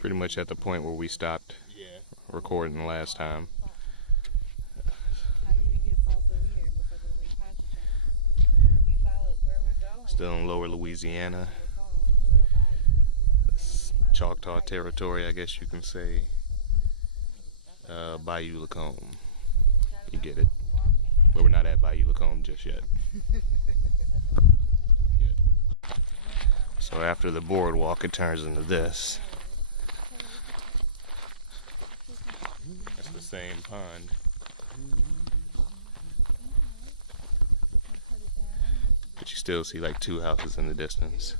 Pretty much at the point where we stopped recording last time. Still in lower Louisiana. It's Choctaw territory, I guess you can say. Bayou, Lacombe. You get it. But we're not at Bayou, Lacombe just yet. So after the boardwalk, it turns into this. That's the same pond. But you still see like two houses in the distance.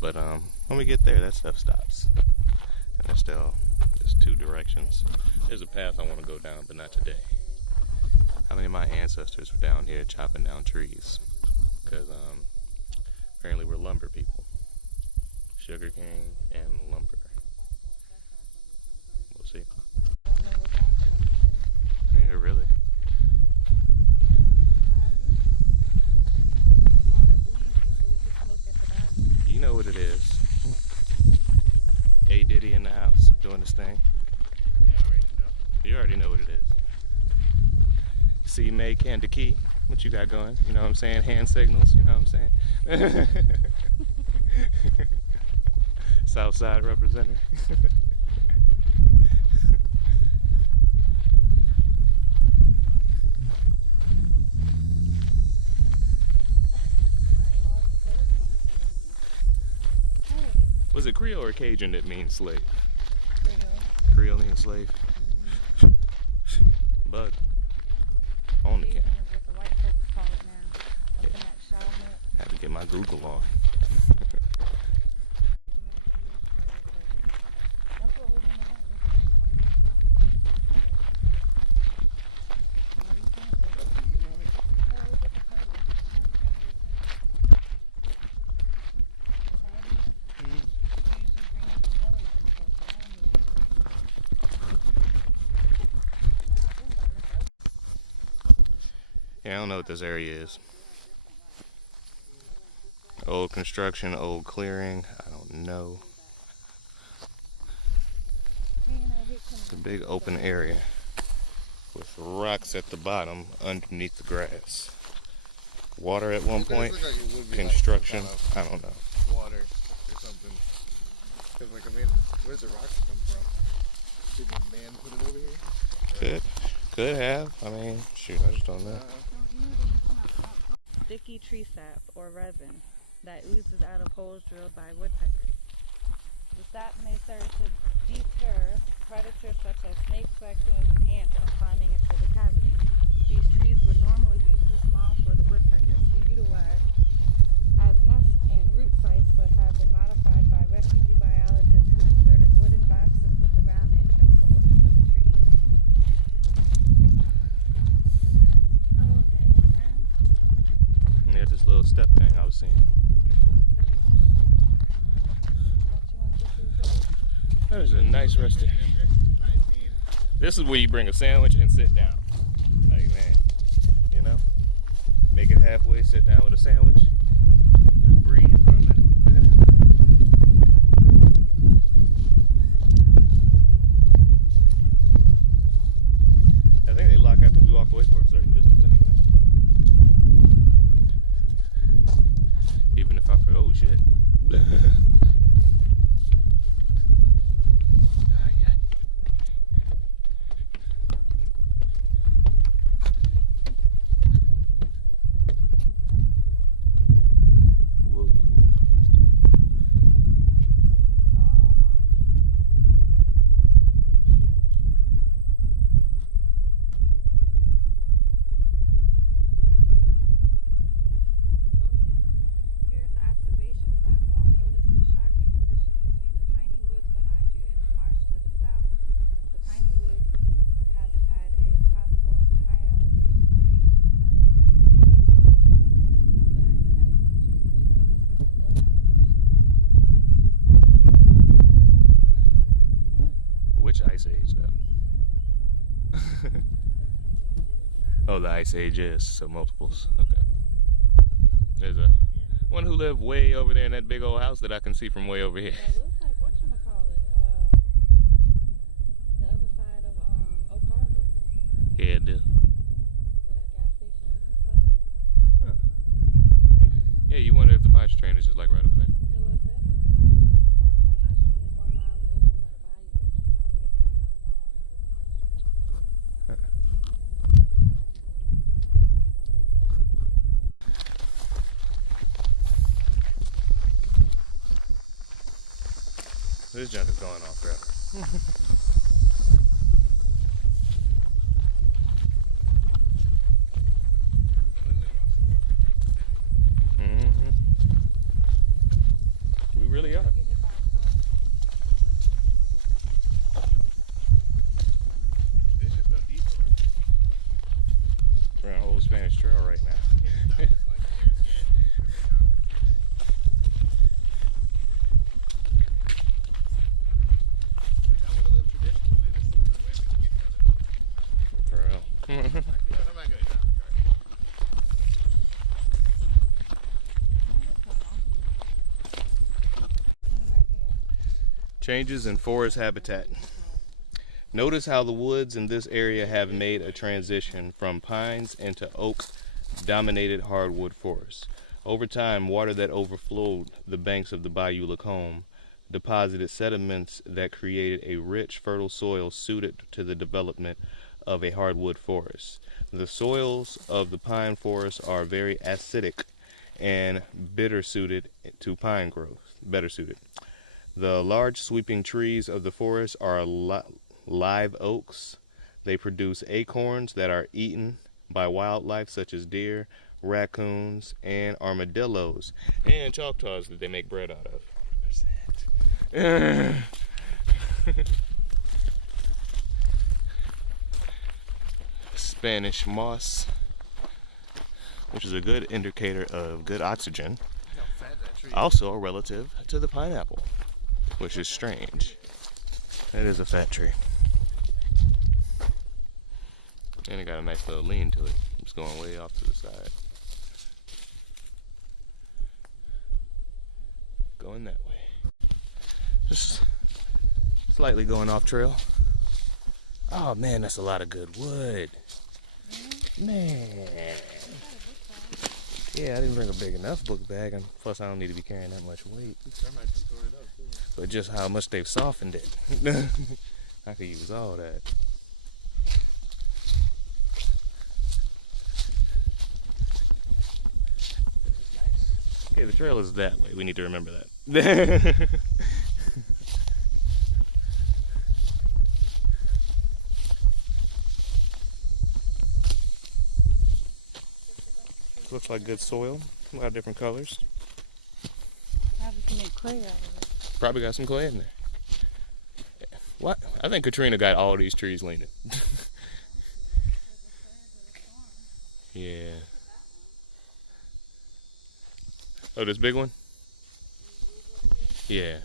But when we get there, that stuff stops. And there's still just two directions. There's a path I want to go down, but not today. How many of my ancestors were down here chopping down trees? Because apparently we're lumber people. Sugar cane and lumber. We'll see. Yeah, really. You know what it is. A Diddy in the house doing his thing. Yeah, I already know. You already know what it is. C May Candy Key. What you got going? You know what I'm saying? Hand signals, you know what I'm saying? Southside representative. Was it Creole or Cajun that means slave? Creole means slave. Bug. On the camera. Had to get my Google off. Yeah, I don't know what this area is. Old construction, old clearing, I don't know. It's a big open area with rocks at the bottom underneath the grass. Water at one point, construction, I don't know. Water or something. Because, like, I mean, where's the rocks come from? Did the man put it over here? Could have. I mean, shoot, I just don't know. Sticky tree sap or resin that oozes out of holes drilled by woodpeckers. The sap may serve to deter predators such as snakes, raccoons, and ants from climbing into the cavity. These trees would normally be too small for the woodpeckers to utilize as nest and root sites, but have been modified by refugee biologists who inserted wooden boxes with a round entrance hole into the trees. Oh, okay. Yeah, this little step thing I was seeing. That is a nice rest area. This is where you bring a sandwich and sit down. Like, man, you know? Make it halfway, sit down with a sandwich. Just breathe for a minute. I think they lock after we walk away for a certain distance anyway. Even if I feel, oh shit. Oh, the Ice Age is, so multiples. Okay. There's a one who lived way over there in that big old house that I can see from way over here. Yeah, you wonder if the potty train is just like right over there. It was said that the potty train is 1 mile away from where the bayou is. Probably the bayou's 1 mile away from the potty This junk is going off forever. We really are. train. Get hit by a car. There's just no detour. We're on Old Spanish Trail right now. Like, I want to live traditionally. This is the way we can get each other. For real. Like, you know what? I'm not gonna drive the car. Changes in forest habitat. Notice how the woods in this area have made a transition from pines into oak-dominated hardwood forests. Over time, water that overflowed the banks of the Bayou Lacombe deposited sediments that created a rich, fertile soil suited to the development of a hardwood forest. The soils of the pine forests are very acidic and better suited to pine growth. The large sweeping trees of the forest are live oaks. They produce acorns that are eaten by wildlife such as deer, raccoons, and armadillos, and choctaws that they make bread out of. Spanish moss, which is a good indicator of good oxygen, How fat that tree is. also a relative to the pineapple, which is strange. That is a fat tree. And it got a nice little lean to it. It's going way off to the side. Going that way. Just slightly going off trail. Oh man, that's a lot of good wood. Man. Yeah, I didn't bring a big enough book bag, and plus I don't need to be carrying that much weight. These termites tore it up too. But just how much they've softened it. I could use all that. Okay, the trail is that way. We need to remember that. This looks like good soil. A lot of different colors. Probably can make clay out of it. Probably got some clay in there. What? I think Katrina got all these trees leaning. Yeah. Oh, this big one? Yeah.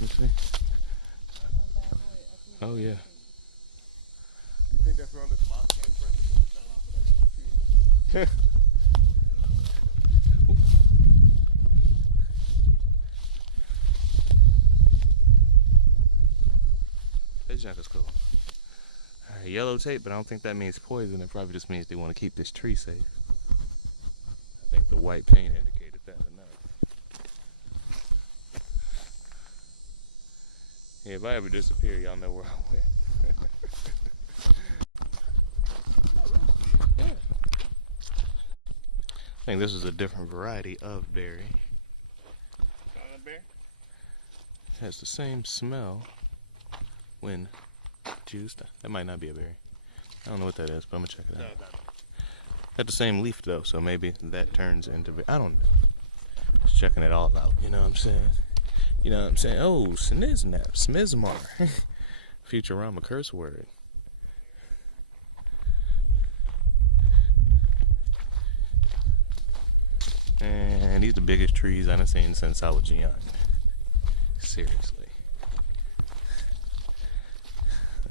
Let's see. Oh, yeah. You think that's where all this moss came from? It fell off of that tree. This junk is cool. Alright, yellow tape, but I don't think that means poison. It probably just means they want to keep this tree safe. I think the white paint indicated that enough. Yeah, if I ever disappear, y'all know where I went. Yeah. I think this is a different variety of berry. Bear? It has the same smell when juiced. That might not be a berry. I don't know what that is, but I'm gonna check it out. Got the same leaf though, so maybe that turns into berry. I don't know. Just checking it all out, you know what I'm saying? You know what I'm saying? Oh, sniznap, smizmar. Futurama curse word. And these are the biggest trees I've seen since I was young. Seriously.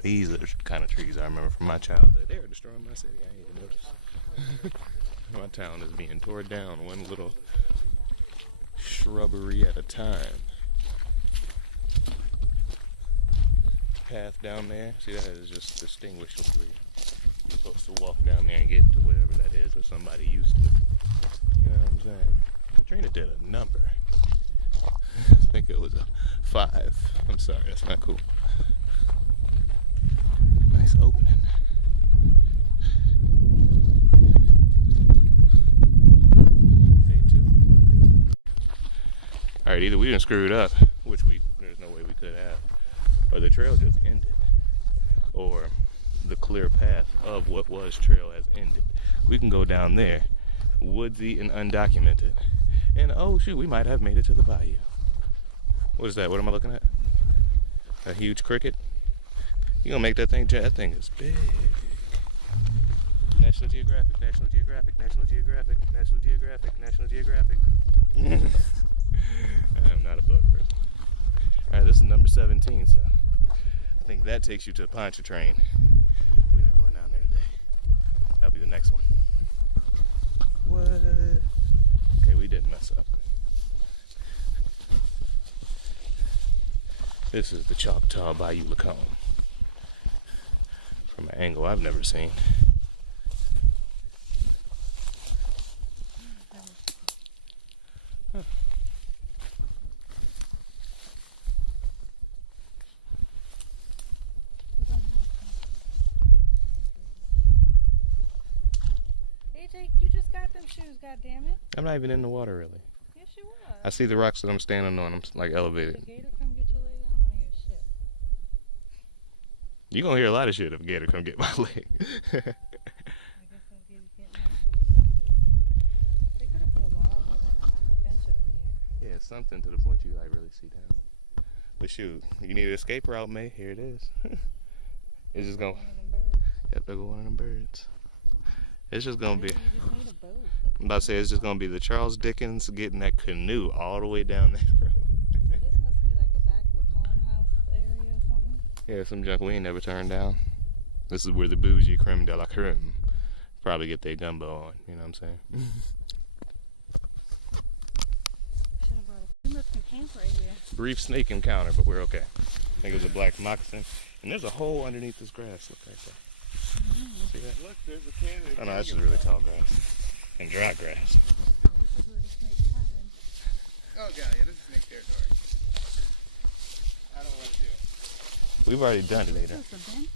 These are the kind of trees I remember from my childhood. They were destroying my city. I ain't even noticed. My town is being torn down one little shrubbery at a time. Path down there. See, that is just distinguishably You're supposed to walk down there and get into whatever that is that somebody used to. You know what I'm saying? Katrina did a number. I think it was a 5. I'm sorry, that's not cool. Nice opening. Day 2. Alright, either we done screwed up, which there's no way we could have, or the trail just ended, or the clear path of what was trail has ended. We can go down there, woodsy and undocumented, and oh shoot, we might have made it to the bayou. What is that? What am I looking at? A huge cricket? You gonna make that thing? That thing is big. National Geographic, National Geographic, National Geographic, National Geographic, National Geographic. I am not a bug person. Alright, this is number 17, so I think that takes you to the Pontchartrain. We're not going down there today. That'll be the next one. What? Okay, we did mess up. This is the Choctaw Bayou Lacombe. From an angle I've never seen. Huh. AJ, you just got them shoes, goddammit. I'm not even in the water really. Yes, you was. I see the rocks that I'm standing on. I'm like elevated. The gator come get your leg. I don't want to hear shit. You're gonna hear a lot of shit if a gator come get my leg. I guess I'll give you getting my shoes too. They could have put a log on the bench over here. Yeah, something to the point you like really see down. But shoot, you need an escape route, May. Here it is. It's just gonna. One of them birds. Yep, there go one of them birds. It's just gonna be. You just need a boat. I'm about to say it's just gonna be the Charles Dickens getting that canoe all the way down that road. So this must be like a back Lacombe house area or something. Yeah, some junk we ain't never turned down. This is where the bougie creme de la creme probably get their gumbo on. You know what I'm saying? Should have brought a. We must can camp right here. Brief snake encounter, but we're okay. I think it was a black moccasin. And there's a hole underneath this grass. Look right there. See that? Look, there's a cannon. Oh no, that's just really tall grass. And dry grass. This is where the snake's hiding. Oh god, yeah, this is snake territory. I don't want to do it. We've already done it, Ada. Is this a bench?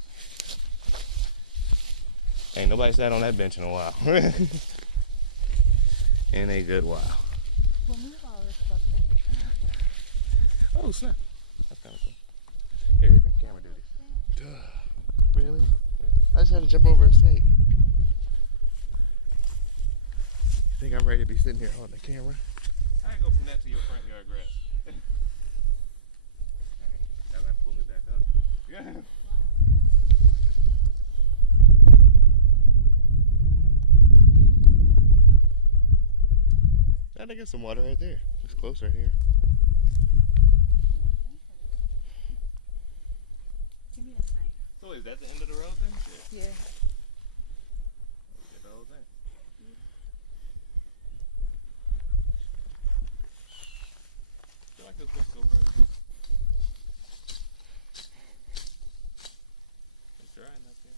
Ain't nobody sat on that bench in a while. In a good while. Well, move all this stuff then. Get some more stuff. Oh snap. That's kind of cool. Here, Adrian, camera duties. Duh. Really? I just had to jump over a snake. I think I'm ready to be sitting here on the camera. I ain't go from that to your front yard grass. Alright, now I pull it back up. Yeah. I think there's some water right there. It's close right here. Give me a knife. So is that the end of the road then? Yeah. Get the whole thing. I feel like this looks so perfect. It's dry enough here.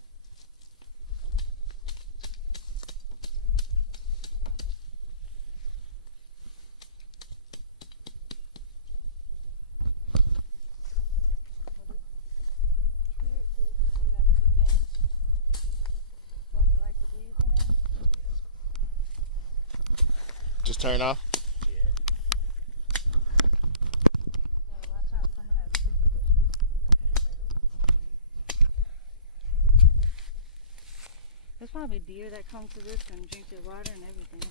Just turn off. There's probably deer that come to this and drink their water and everything.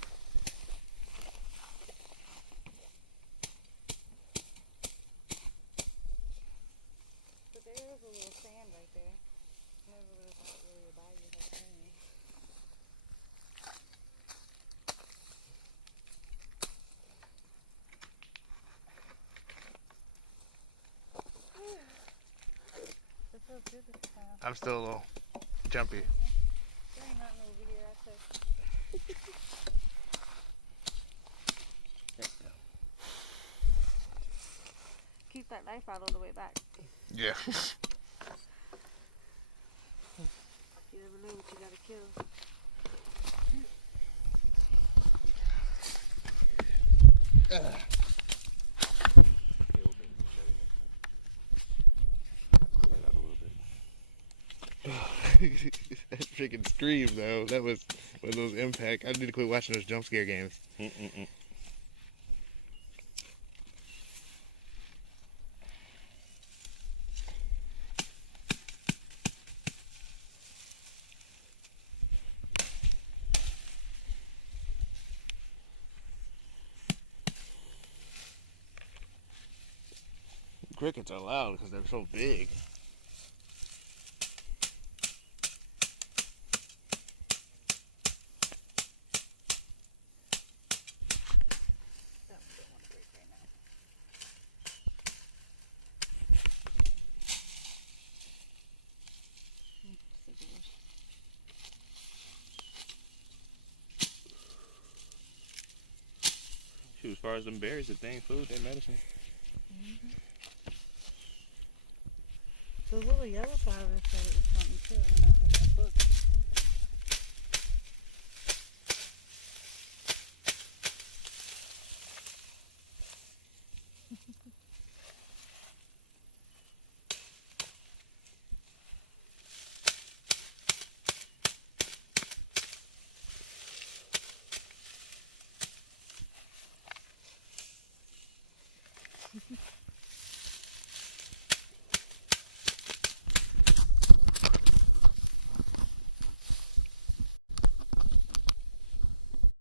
But there is a little sand right there. Maybe it's not really a bayou like that. It feels good this time. I'm still a little jumpy. There ain't nothing over here, I say. Keep that knife out all the way back. Yeah. You ever never know what you gotta kill. That freaking scream though, that was one of those impact. I need to quit watching those jump scare games. Crickets are loud because they're so big. Shoot, as far as them berries, if they ain't food, they medicine. Those little yellow flowers said it was something too, you know.